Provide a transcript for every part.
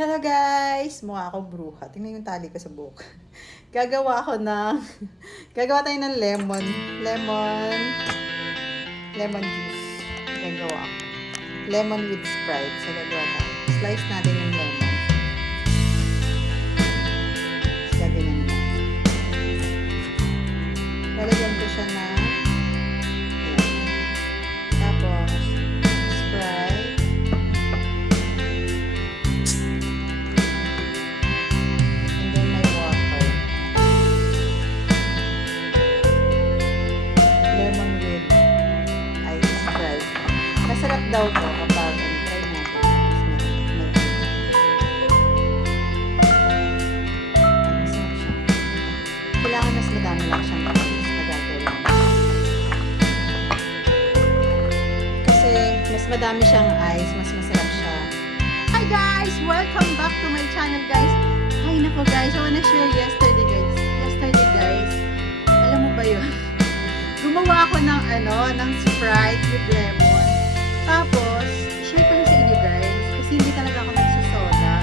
Hello guys! Mukha akong bruha. Tingnan yung tali ko sa buhok. Gagawa ako ng... Gagawa tayo ng lemon juice. Gagawa ako. Lemon with Sprite. So, gagawa tayo. Slice natin yung lemon. Gaganyan na. Lalagyan ko siya na... Ayan. Tapos, Sprite. Masarap daw to kapag try natin. Masarap siya. Kailangan mas madami lang siyang nagagawin. Kasi mas madami siyang ice, mas masarap siya. Hi guys! Welcome back to my channel guys. Hi nako guys, I wanna share yesterday guys. Alam mo ba yun? Gumawa ako ng ng Sprite with lemon. Tapos, share ko yun sa inyo guys. Kasi hindi talaga ako nagsasoda.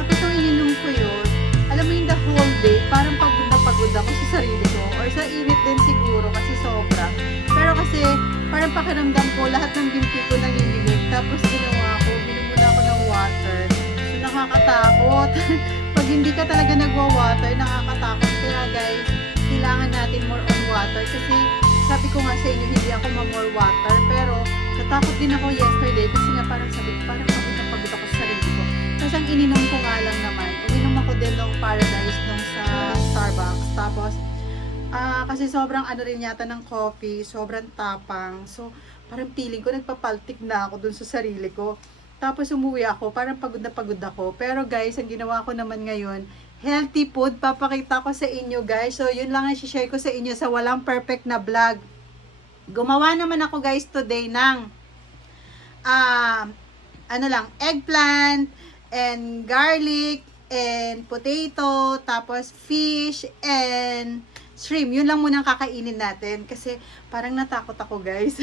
Tapos, nung ininom ko yun, alam mo yung the whole day, parang pagod na pagod ako sa sarili ko. Or sa init din siguro kasi sobra. Pero kasi, parang pakiramdam ko, lahat ng binti ko nanginginig. Tapos, ginawa ko, minom muna ako ng water. So, nakakatakot. Pag hindi ka talaga nagwa-water, nakakatakot. Kaya guys, kailangan natin more on water. Kasi, sabi ko nga sa inyo, hindi ako ma-more water. Pero, natakot din ako yesterday kasi nga parang sabi ko, parang pagod ako sa sarili ko. Tapos ang ininom ko nga lang naman, uminom ako din ng Paradise nung sa Starbucks. Tapos, kasi sobrang rin yata ng coffee, sobrang tapang. So, parang feeling ko, nagpapaltik na ako dun sa sarili ko. Tapos umuwi ako, parang pagod na pagod ako. Pero guys, ang ginawa ko naman ngayon, healthy food, papakita ko sa inyo guys. So, yun lang ang share ko sa inyo sa walang perfect na vlog. Gumawa naman ako guys today ng eggplant and garlic and potato, tapos fish and shrimp. Yun lang muna ang kakainin natin kasi parang natakot ako guys.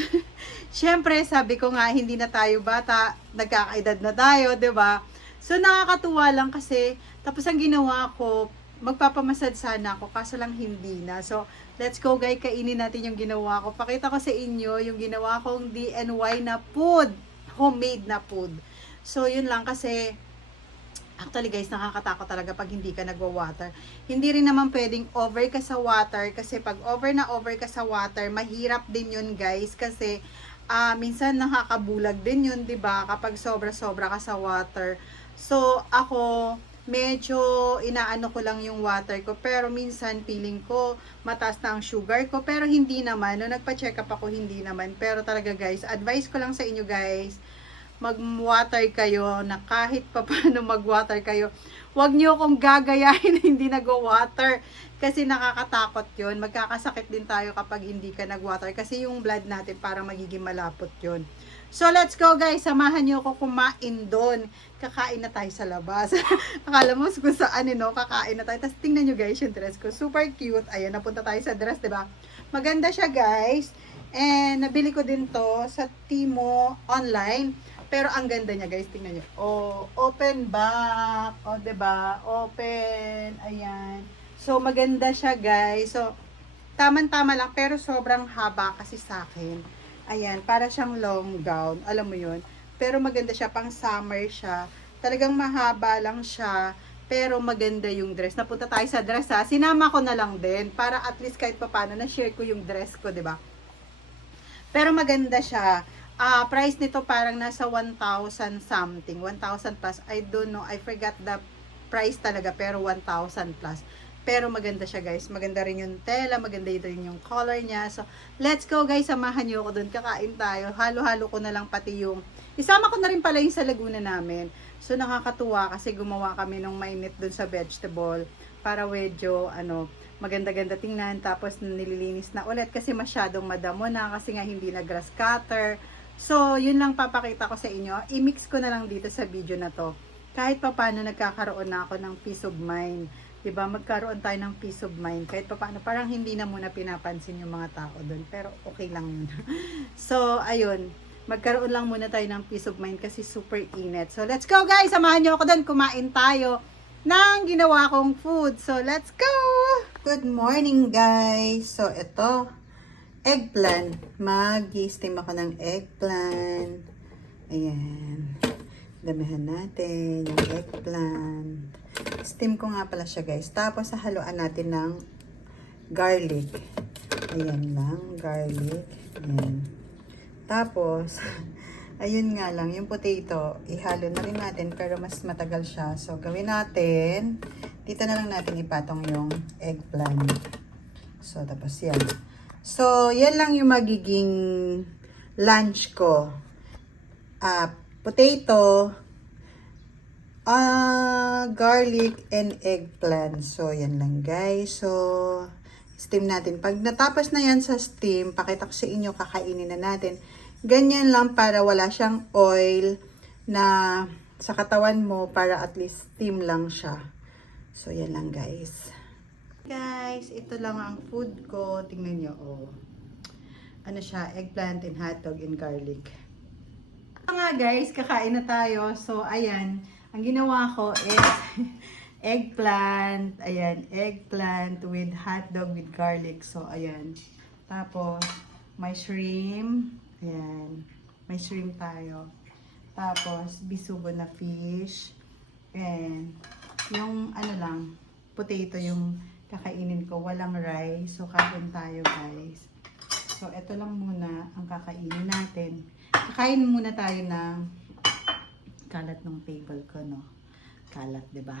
Syempre, sabi ko nga hindi na tayo bata, nagkakaedad na tayo, 'di ba? So nakakatuwa lang kasi tapos ang ginawa ko, magpapamasad sana ako kaso lang hindi na. So let's go guys, kainin natin yung ginawa ko. Pakita ko sa inyo yung ginawa kong DIY na food. Homemade na food. So, yun lang kasi, actually guys, nakakatakot talaga pag hindi ka nagwa-water. Hindi rin naman pwedeng over ka sa water kasi pag over ka sa water, mahirap din yun guys kasi minsan nakakabulag din yun, 'di ba? Kapag sobra-sobra ka sa water. So, ako medyo inaano ko lang yung water ko pero minsan feeling ko mataas na ang sugar ko pero hindi naman, nung nagpa-check up ako hindi naman, pero talaga guys, advice ko lang sa inyo guys, mag-water kayo na kahit pa paano mag-water kayo, wag nyo akong gagayahin na hindi nag-water kasi nakakatakot yun, magkakasakit din tayo kapag hindi ka nag-water kasi yung blood natin parang magiging malapot yun. So, let's go guys. Samahan nyo ako kumain doon. Kakain na tayo sa labas. Akala mo kung saan, kakain na tayo. Tapos, tingnan nyo guys yung dress ko. Super cute. Ayan, napunta tayo sa dress, diba? Maganda siya guys. And, nabili ko din to sa Timo online. Pero, ang ganda niya guys. Tingnan nyo. Oh, open back. Oh, diba? Open. Ayan. So, maganda siya guys. So, tama-tama lang. Pero, sobrang haba kasi sa akin. Ayan, para siyang long gown. Alam mo yun. Pero maganda siya, pang summer siya. Talagang mahaba lang siya. Pero maganda yung dress. Napunta tayo sa dress ha. Sinama ko na lang din. Para at least kahit papano na-share ko yung dress ko, 'di ba? Pero maganda siya. Price nito parang nasa 1,000 something. 1,000 plus. I don't know. I forgot the price talaga. Pero 1,000 plus. Pero maganda siya guys. Maganda rin yung tela. Maganda rin yung color niya. So, let's go guys. Samahan niyo ako doon. Kakain tayo. Halo-halo ko na lang pati yung... Isama ko na rin pala yung sa Laguna namin. So, nakakatuwa kasi gumawa kami ng mainit doon sa vegetable. Para medyo, maganda-ganda tingnan. Tapos, nililinis na ulit kasi masyadong madamo na. Kasi nga hindi na grass cutter. So, yun lang papakita ko sa inyo. I-mix ko na lang dito sa video na to. Kahit pa paano nagkakaroon na ako ng peace of mind. Diba, magkaroon tayo ng peace of mind. Kahit pa paano, parang hindi na muna pinapansin yung mga tao doon. Pero okay lang yun. So, ayun. magkaroon lang muna tayo ng peace of mind kasi super init. So, let's go guys! Samahan niyo ako doon. Kumain tayo ng ginawa kong food. So, let's go! Good morning guys! So, ito, eggplant. Mag-steam ako ng eggplant. Ayan. Damihan natin yung eggplant. Steam ko nga pala siya guys. Tapos, haluan natin ng garlic. Ayan lang, garlic. Ayan. Tapos, ayun nga lang, yung potato, ihalo na rin natin pero mas matagal siya. So, gawin natin, dito na lang natin ipatong yung eggplant. So, tapos yan. So, yan lang yung magiging lunch ko. Potato, garlic, and eggplant. So, yan lang guys. So, steam natin. Pag natapos na yan sa steam, pakita ko sa inyo, kakainin na natin. Ganyan lang para wala siyang oil na sa katawan mo para at least steam lang siya. So, yan lang guys. Guys, ito lang ang food ko. Tingnan nyo, oh. Ano siya? Eggplant and hotdog and garlic. Nga guys, kakain na tayo. So, ayan. Ang ginawa ko is eggplant. Ayan, eggplant with hotdog with garlic. So, ayan. Tapos, may shrimp. Ayan. May shrimp tayo. Tapos, bisugo na fish. And, yung ano lang, potato yung kakainin ko. Walang rice. So, kain tayo guys. So, ito lang muna ang kakainin natin. Kakain muna tayo ng kalat ng table ko, no? Kalat, 'di ba?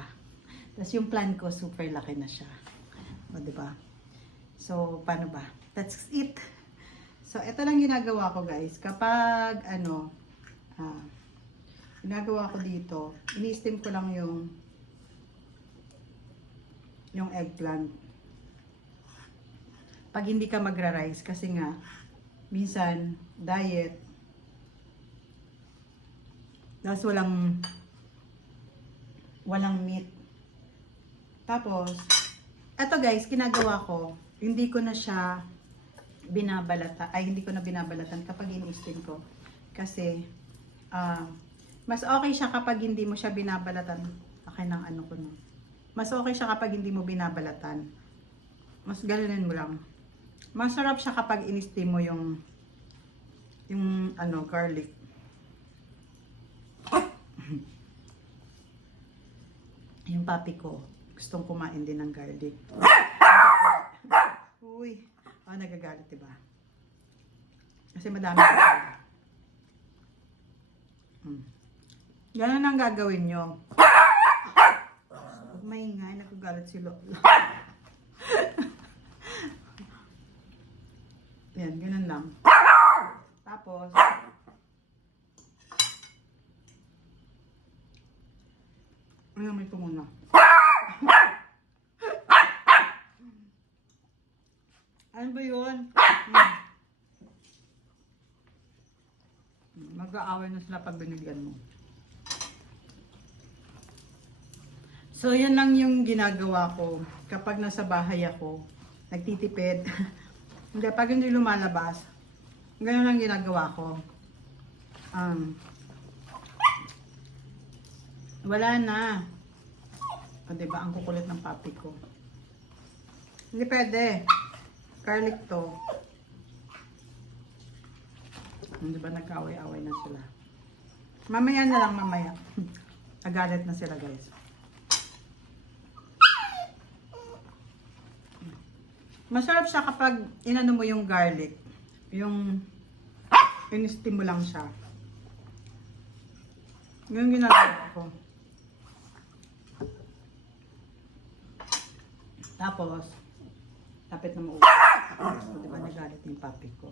Tapos yung plant ko super laki na siya. O, 'di ba? So, paano ba? That's it. So, ito lang ginagawa ko, guys. Kapag ginagawa ko dito, ini-steam ko lang yung eggplant. Pag hindi ka magra-rice kasi nga minsan diet. Tapos walang meat. Tapos, eto guys, ginagawa ko, hindi ko na siya binabalatan, hindi ko na binabalatan kapag in-steam ko. Kasi, mas okay siya kapag hindi mo siya binabalatan. Akin ng ano ko no. Mas okay siya kapag hindi mo binabalatan. Mas ganunin mo lang. Masarap siya kapag in-steam mo yung garlic. Yung papi ko, gustong kumain din ng garlic. Uy, nagagalit, diba? Kasi madami ko. Ganun ang gagawin nyo. Huwag maingay, nagagalit si Lola. Yan, ganun lang. Tapos, may ko muna. Ano ba yun? Mag-aaway na sila pag binigyan mo. So, yun lang yung ginagawa ko. Kapag nasa bahay ako, nagtitipid. Hindi, pag hindi lumalabas, ganun lang ginagawa ko. Wala na. O, diba, ang kukulit ng papi ko. Hindi pwede. Garlic to. Diba, nag-away-away na sila. Mamaya na lang, mamaya. Agalit na sila, guys. Masarap siya kapag inano mo yung garlic. Yung in-steam mo lang siya. Yung ginagawa ko. Tapos, tapit na mauwi. So, diba nagalit yung papi ko.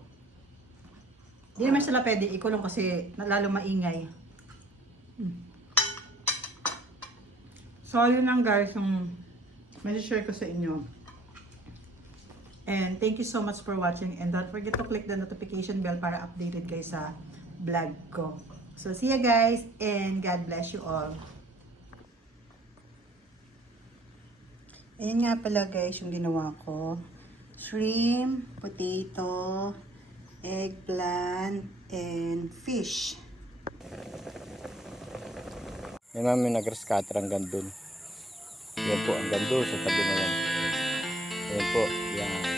Hindi naman sila pwede ikulong kasi lalo maingay. So, yun lang guys yung may-share ko sa inyo. And thank you so much for watching. And don't forget to click the notification bell para updated guys sa vlog ko. So, see you guys and God bless you all. Ayan nga pala guys yung ginawa ko. Shrimp, potato, eggplant, and fish. Yan ma'am, yung nag-rescatter hanggang dun. Yan po, hanggang dun sa tabi na yan. Yan po, yan.